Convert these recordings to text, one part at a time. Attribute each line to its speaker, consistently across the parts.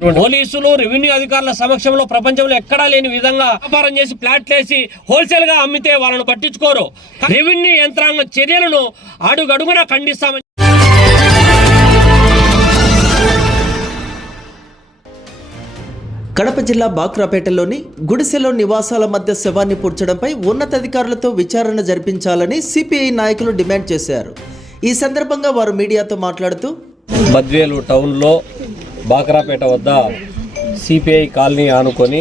Speaker 1: పోలీసులు రెవెన్యూ అధికారుల సమక్షంలో ప్రపంచంలో ఎక్కడా లేని విధంగా వ్యాపారం చేసి ప్లాట్లేసి హోల్సేల్గా అమ్మితే వాళ్ళను పట్టించుకోరు. రెవెన్యూ యంత్రాంగ చర్యలను అడుగడుగునా ఖండిస్తామని
Speaker 2: కడప జిల్లా బాక్రాపేటలోని గుడిసెలో నివాసాల మధ్య శవాన్ని పూడ్చడంపై ఉన్నతాధికారులతో విచారణ జరిపించాలని సిపిఐ నాయకులు డిమాండ్ చేశారు. ఈ సందర్భంగా వారు మీడియాతో మాట్లాడుతూ
Speaker 1: బద్వేలు టౌన్లో బాకరాపేట వద్ద సిపిఐ కాలనీ ఆనుకొని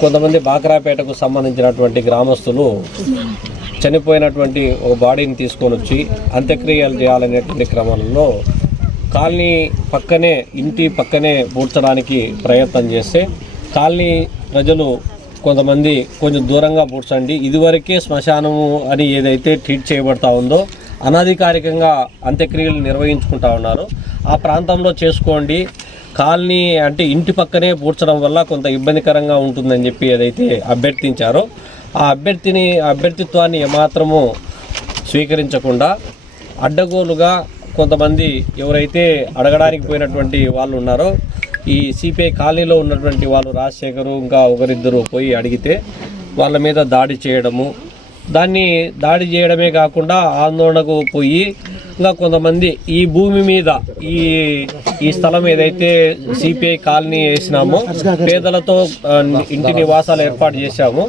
Speaker 1: కొంతమంది బాకరాపేటకు సంబంధించినటువంటి గ్రామస్తులు చనిపోయినటువంటి ఒక బాడీని తీసుకొని వచ్చి అంత్యక్రియలు చేయాలనేటువంటి క్రమంలో కాలనీ పక్కనే ఇంటి పక్కనే పూడ్చడానికి ప్రయత్నం చేస్తే కాలనీ ప్రజలు కొంతమంది కొంచెం దూరంగా పూడ్చండి. ఇదివరకే శ్మశానము అని ఏదైతే ట్రీట్ చేయబడతా ఉందో అనధికారికంగా అంత్యక్రియలు నిర్వహించుకుంటా ఉన్నారు. ఆ ప్రాంతంలో చేసుకోండి. కాలనీ అంటే ఇంటి పక్కనే పూడ్చడం వల్ల కొంత ఇబ్బందికరంగా ఉంటుందని చెప్పి ఏదైతే అభ్యర్థించారో ఆ అభ్యర్థిని అభ్యర్థిత్వాన్ని ఏమాత్రము స్వీకరించకుండా అడ్డగోలుగా కొంతమంది ఎవరైతే అడగడానికి పోయినటువంటి వాళ్ళు ఉన్నారో ఈ సిపిఐ కాలనీలో ఉన్నటువంటి వాళ్ళు రాజశేఖరు ఇంకా ఒకరిద్దరు పోయి అడిగితే వాళ్ళ మీద దాడి చేయడము. దాన్ని దాడి చేయడమే కాకుండా ఆందోళనకు పోయి ఇంకా కొంతమంది ఈ భూమి మీద ఈ ఈ స్థలం ఏదైతే సిపిఐ కాలనీ వేసినామో పేదలతో ఇంటి నివాసాలు ఏర్పాటు చేశాము.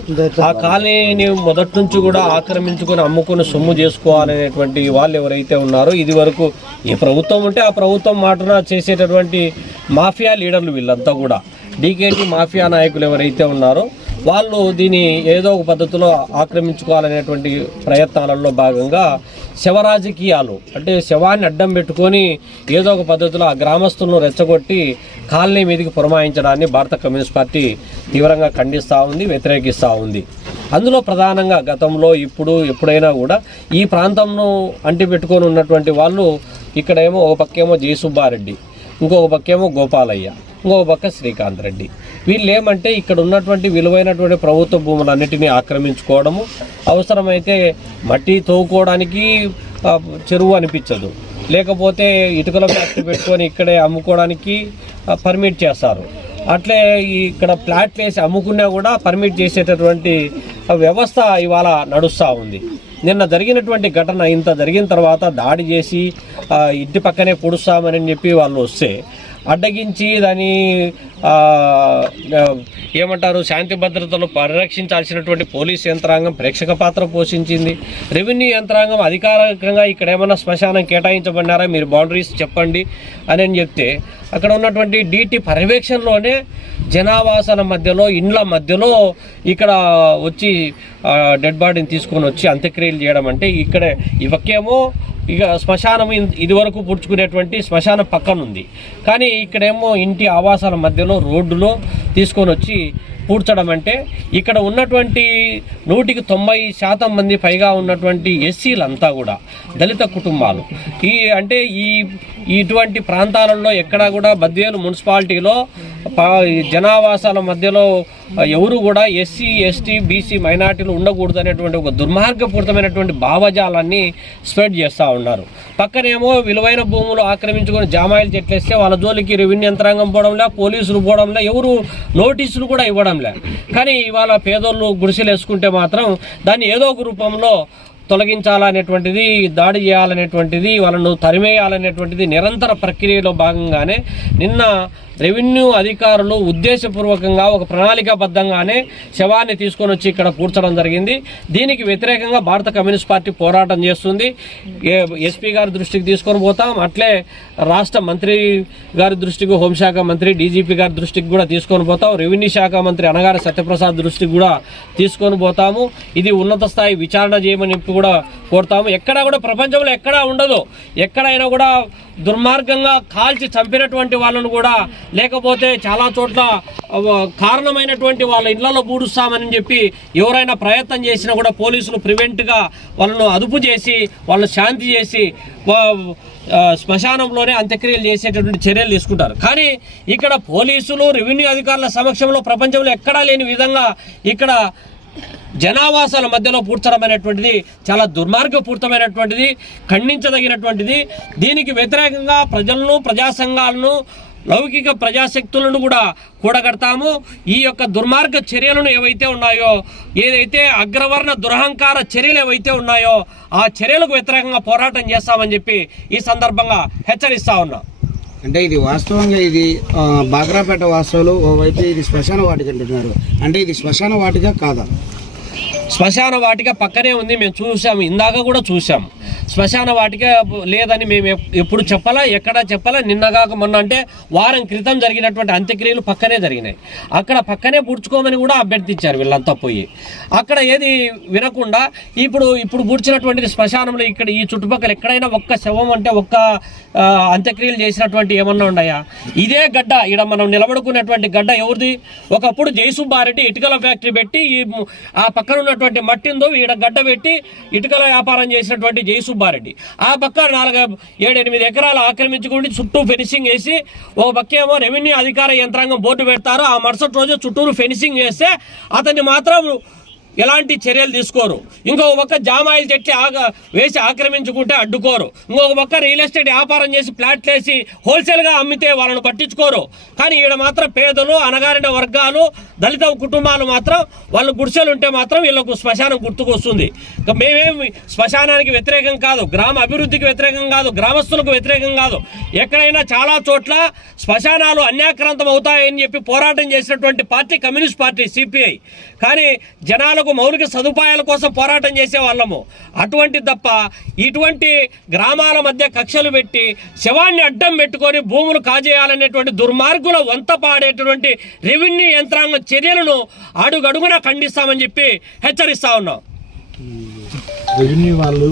Speaker 1: ఆ కాలనీని మొదటి నుంచి కూడా ఆక్రమించుకొని అమ్ముకుని సొమ్ము చేసుకోవాలనేటువంటి వాళ్ళు ఎవరైతే ఉన్నారో ఇది వరకు ఏ ప్రభుత్వం ఉంటే ఆ ప్రభుత్వం మాటన చేసేటటువంటి మాఫియా లీడర్లు వీళ్ళంతా కూడా. డీకేటీ మాఫియా నాయకులు ఎవరైతే ఉన్నారో వాళ్ళు దీన్ని ఏదో ఒక పద్ధతిలో ఆక్రమించుకోవాలనేటువంటి ప్రయత్నాలలో భాగంగా శవ రాజకీయాలు అంటే శవాన్ని అడ్డం పెట్టుకొని ఏదో ఒక పద్ధతిలో ఆ గ్రామస్తులను రెచ్చగొట్టి కాలనీ మీదకి పురమాయించడాన్ని భారత కమ్యూనిస్ట్ పార్టీ తీవ్రంగా ఖండిస్తూ ఉంది వ్యతిరేకిస్తూ ఉంది. అందులో ప్రధానంగా గతంలో ఇప్పుడు ఎప్పుడైనా కూడా ఈ ప్రాంతంను అంటి పెట్టుకొని ఉన్నటువంటి వాళ్ళు ఇక్కడేమో ఒక పక్కేమో జయసుబ్బారెడ్డి ఇంకొక పక్కేమో గోపాలయ్య. ఇంకో పక్క శ్రీకాంత్ రెడ్డి. వీళ్ళు ఏమంటే ఇక్కడ ఉన్నటువంటి విలువైనటువంటి ప్రభుత్వ భూములన్నిటినీ ఆక్రమించుకోవడము అవసరమైతే మట్టి తవ్వుకోవడానికి చెరువు అనిపించదు. లేకపోతే ఇటుకల ఫ్యాక్టరీ పెట్టుకొని ఇక్కడే అమ్ముకోవడానికి పర్మిట్ చేస్తారు. అట్లే ఇక్కడ ప్లాట్లు వేసి అమ్ముకున్నా కూడా పర్మిట్ చేసేటటువంటి వ్యవస్థ ఇవాళ నడుస్తూ ఉంది. నిన్న జరిగినటువంటి ఘటన ఇంత జరిగిన తర్వాత దాడి చేసి ఇంటి పక్కనే పొడుస్తామని చెప్పి వాళ్ళు వస్తే అడ్డగించి దాని ఏమంటారు శాంతి భద్రతలు పరిరక్షించాల్సినటువంటి పోలీస్ యంత్రాంగం ప్రేక్షక పాత్ర పోషించింది. రెవెన్యూ యంత్రాంగం అధికారికంగా ఇక్కడ ఏమైనా శ్మశానం కేటాయించబడినారా? మీరు బౌండరీస్ చెప్పండి అని అని చెప్తే అక్కడ ఉన్నటువంటి డీటీ పర్యవేక్షణలోనే జనావాసాల మధ్యలో ఇండ్ల మధ్యలో ఇక్కడ వచ్చి డెడ్ బాడీని తీసుకొని వచ్చి అంత్యక్రియలు చేయడం అంటే ఇక్కడ ఇవకేమో ఇక శ్మశానం ఇదివరకు పుడుచుకునేటువంటి శ్మశానం పక్కన ఉంది కానీ ఇక్కడేమో ఇంటి ఆవాసాల మధ్యలో రోడ్డులో తీసుకొని వచ్చి పూడ్చడం అంటే ఇక్కడ ఉన్నటువంటి నూటికి తొంభై శాతం మంది పైగా ఉన్నటువంటి ఎస్సీలంతా కూడా దళిత కుటుంబాలు. ఈ అంటే ఈ ఇటువంటి ప్రాంతాలలో ఎక్కడా కూడా బద్వేలు మున్సిపాలిటీలో జనావాసాల మధ్యలో ఎవరు కూడా ఎస్సీ ఎస్టీ బీసీ మైనార్టీలు ఉండకూడదు అనేటువంటి ఒక దుర్మార్గపూరితమైనటువంటి భావజాలాన్ని స్ప్రెడ్ చేస్తూ ఉన్నారు. పక్కనేమో విలువైన భూములు ఆక్రమించుకొని జామాయిలు చెట్లేస్తే వాళ్ళ జోలికి రెవెన్యూ యంత్రాంగం పోవడంలే పోలీసులు పోవడంలే ఎవరు నోటీసులు కూడా ఇవ్వడంలే కానీ ఇవాళ పేదోళ్ళు గుడిసెలు వేసుకుంటే మాత్రం దాన్ని ఏదో ఒక రూపంలో తొలగించాలనేటువంటిది దాడి చేయాలనేటువంటిది వాళ్ళను తరిమేయాలనేటువంటిది నిరంతర ప్రక్రియలో భాగంగానే నిన్న రెవెన్యూ అధికారులు ఉద్దేశపూర్వకంగా ఒక ప్రణాళికాబద్ధంగానే శవాన్ని తీసుకొని వచ్చి ఇక్కడ కూర్చడం జరిగింది. దీనికి వ్యతిరేకంగా భారత కమ్యూనిస్ట్ పార్టీ పోరాటం చేస్తుంది. ఏ- ఎస్పీ గారి దృష్టికి తీసుకొని పోతాం. అట్లే రాష్ట్ర మంత్రి గారి దృష్టికి హోంశాఖ మంత్రి డీజీపీ గారి దృష్టికి కూడా తీసుకొని పోతాం. రెవెన్యూ శాఖ మంత్రి అనగారి సత్యప్రసాద్ దృష్టికి కూడా తీసుకొని పోతాము. ఇది ఉన్నత స్థాయి విచారణ చేయమని కూడా కోరుతాము. ఎక్కడా కూడా ప్రపంచంలో ఎక్కడా ఉండదు. ఎక్కడైనా కూడా దుర్మార్గంగా కాల్చి చంపినటువంటి వాళ్ళను కూడా లేకపోతే చాలా చోట్ల కారణమైనటువంటి వాళ్ళ ఇళ్ళలో పూడుస్తామని చెప్పి ఎవరైనా ప్రయత్నం చేసినా కూడా పోలీసులు ప్రివెంట్గా వాళ్ళను అదుపు చేసి వాళ్ళను శాంతి చేసి శ్మశానంలోనే అంత్యక్రియలు చేసేటటువంటి చర్యలు తీసుకుంటారు. కానీ ఇక్కడ పోలీసులు రెవెన్యూ అధికారుల సమక్షంలో ప్రపంచంలో ఎక్కడా లేని విధంగా ఇక్కడ జనావాసాల మధ్యలో పూడ్చడం అనేటువంటిది చాలా దుర్మార్గపూరితమైనటువంటిది ఖండించదగినటువంటిది. దీనికి వ్యతిరేకంగా ప్రజలను ప్రజాసంఘాలను లౌకిక ప్రజాశక్తులను కూడా కూడగడతాము. ఈ యొక్క దుర్మార్గ చర్యలను ఏవైతే ఉన్నాయో ఏదైతే అగ్రవర్ణ దురహంకార చర్యలు ఏవైతే ఉన్నాయో ఆ చర్యలకు వ్యతిరేకంగా పోరాటం చేస్తామని చెప్పి ఈ సందర్భంగా హెచ్చరిస్తా ఉన్నా.
Speaker 3: అంటే ఇది వాస్తవంగా ఇది బాగ్రాపేట వాస్తవులు ఓవైపు ఇది శ్మశాన వాటిక అంటున్నారు. అంటే ఇది శ్మశాన వాటిక కాదా?
Speaker 1: శ్మశాన వాటిక పక్కనే ఉంది మేము చూసాము ఇందాక కూడా చూసాం శ్మశాన వాటికే లేదని మేము ఎప్పుడు చెప్పాలా ఎక్కడ చెప్పాలా? నిన్నగాక మొన్న అంటే వారం క్రితం జరిగినటువంటి అంత్యక్రియలు పక్కనే జరిగినాయి. అక్కడ పక్కనే పూడ్చుకోమని కూడా అభ్యర్థించారు వీళ్ళంతా పోయి. అక్కడ ఏది వినకుండా ఇప్పుడు ఇప్పుడు పూడ్చినటువంటి శ్మశానంలో ఇక్కడ ఈ చుట్టుపక్కల ఎక్కడైనా ఒక్క శవం అంటే ఒక్క అంత్యక్రియలు చేసినటువంటి ఏమన్నా ఉన్నాయా? ఇదే గడ్డ ఇక్కడ మనం నిలబడుకున్నటువంటి గడ్డ ఎవరిది? ఒకప్పుడు జయసుబ్బారెడ్డి ఇటుకల ఫ్యాక్టరీ పెట్టి ఈ ఆ పక్కన ఉన్నటువంటి మట్టిందో ఈడ గడ్డ పెట్టి ఇటుకల వ్యాపారం చేసినటువంటి సుబ్బారెడ్డి. ఆ పక్క నాలుగు ఏడెనిమిది ఎకరాలు ఆక్రమించుకుని చుట్టూ ఫెన్సింగ్ వేసి ఒక పక్క ఏమో రెవెన్యూ అధికార యంత్రాంగం బోర్డు పెడతారు. ఆ మరుసటి రోజు చుట్టూరు ఫెన్సింగ్ వేస్తే అతన్ని మాత్రం ఎలాంటి చర్యలు తీసుకోరు. ఇంకొక పక్క జామాయిల చెట్లు ఆగ వేసి ఆక్రమించుకుంటే అడ్డుకోరు. ఇంకొక పక్క రియల్ ఎస్టేట్ వ్యాపారం చేసి ప్లాట్లు వేసి హోల్సేల్గా అమ్మితే వాళ్ళని పట్టించుకోరు. కానీ ఈడ మాత్రం పేదలు అనగారిన వర్గాలు దళిత కుటుంబాలు మాత్రం వాళ్ళు గుడిసెలు ఉంటే మాత్రం వీళ్ళకు శ్మశానం గుర్తుకొస్తుంది మేమేమి శ్మశానానికి వ్యతిరేకం కాదు గ్రామ అభివృద్ధికి వ్యతిరేకం కాదు గ్రామస్తులకు వ్యతిరేకం కాదు. ఎక్కడైనా చాలా చోట్ల శ్మశానాలు అన్యాక్రాంతం అవుతాయని చెప్పి పోరాటం చేసినటువంటి పార్టీ కమ్యూనిస్ట్ పార్టీ సిపిఐ. కానీ జనాలు జనాలకు మౌలిక సదుపాయాల కోసం పోరాటం చేసే వాళ్ళము అటువంటి తప్ప ఇటువంటి గ్రామాల మధ్య కక్షలు పెట్టి శవాన్ని అడ్డం పెట్టుకొని భూములు కాజేయాలనేటువంటి దుర్మార్గుల వంత పాడేటువంటి రెవెన్యూ యంత్రాంగం చర్యలను అడుగడుగునా ఖండిస్తామని చెప్పి హెచ్చరిస్తా ఉన్నాం.
Speaker 4: రెవెన్యూ వాళ్ళు